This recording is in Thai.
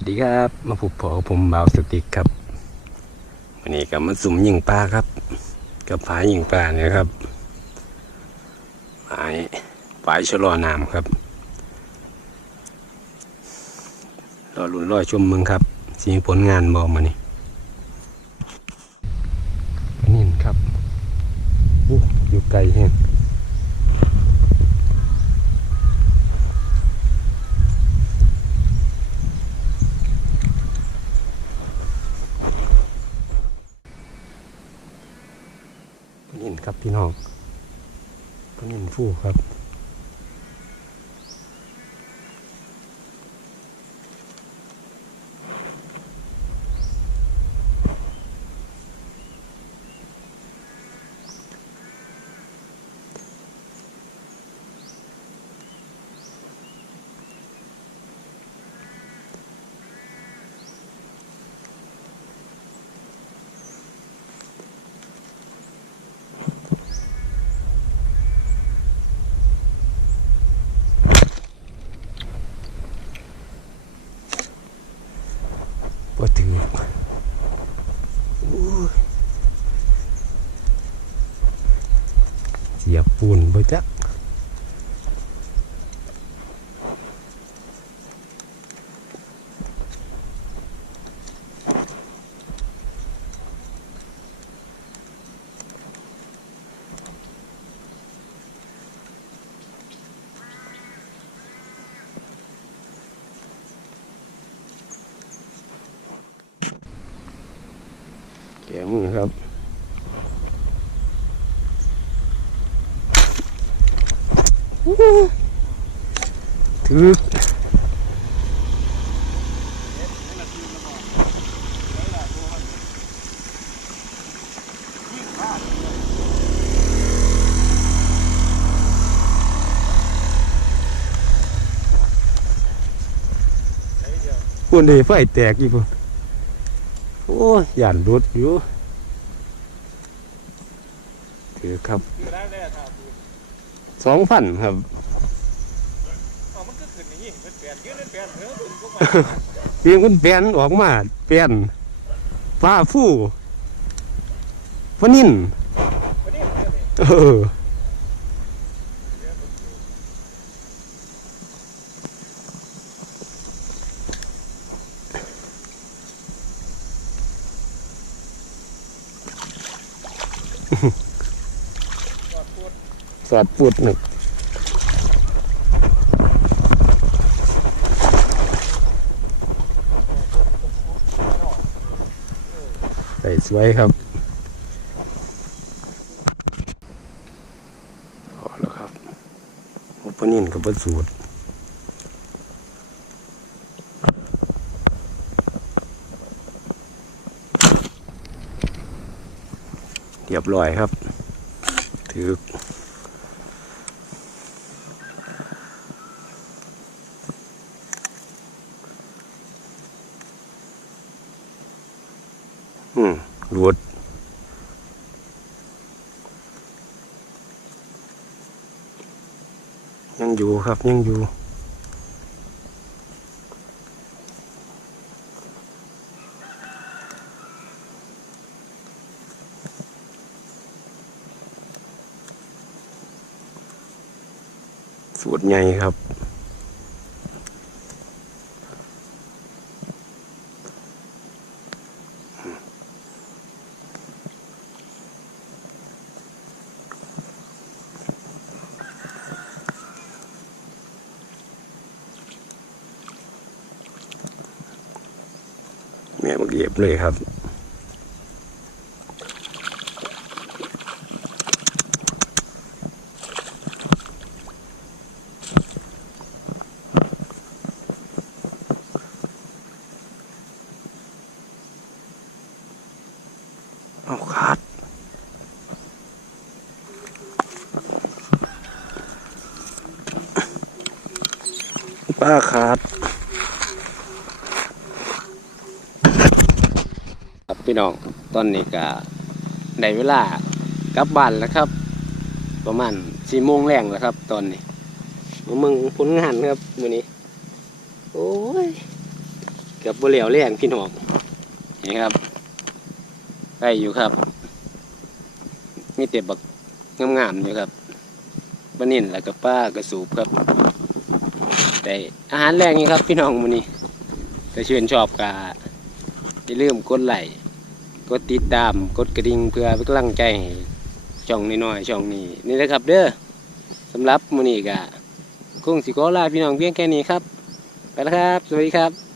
สวัสดีครับ มาพบพอผมบาวสติกครับวันนี้ก็มาสุ่มยิงปลาครับ กับผายิงปลาเนี่ยครับฝายฝายชะลอน้ำครับรอรุ่นรอชมมึงครับสีผลงานบอมานี่นี่ครับอู้อยู่ไกลแฮงนี่ ครับพี่น้องนี่ฟู่ครับ บ่ถืออู้ยเสียบปูนบ่จัก แกมือครับถือคนเดีไฟแตกอีกพุ่น โอ้ยย่านรถอยู่ถือครับคือได้เลยครับสองพันครับอ๋อมันก็ขึ้นอย่างนี้เป็นเปลี่ยนยืดเป็นเปลี่ยนเออขึ้นก็ไปเสียงมันแปลนออกมาแปลนฟ้าฟู่ฟนินวันนี้เรื่องนี้เอ อกอดปวดสอดปุดหนึ่งใส่สวยครับพอแล้วครับโอปนินกับบสูตร เรียบร้อยครับ ถืออืมรวดยังอยู่ครับ ยังอยู่ สูตรใหญ่ครับ แม่บักเย็บเลยครับ้าขาดครับพี่น้องตอนนี้ก็ได้เวลากลับบ้านแล้วครับ ประมาณสี่โมงแรงแล้วครับ ตอนนี้มามืองผลงานครับมื้อนี้ โอ้ยเกือบบเหลียวแรงพี่น้องนี่ครับใกล้อยู่ครับ มีเต็บบักงามๆอยู่ครับปลานิ่นแล้วก็ป้ากระสูบครับ แต่อาหารแรงนี่ครับพี่น้องมื้อนี้ถ้าชื่นชอบก็อย่าลืมกดไลค์กดติดตามกดกระดิ่งเพื่อเป็นกำลังใจให้ช่องน้อยๆช่องนี้นี่นะครับเด้อสำหรับมื้อนี้ก็คงสิขอลาพี่น้องเพียงแค่นี้ครับ ไปแล้วครับ สวัสดีครับ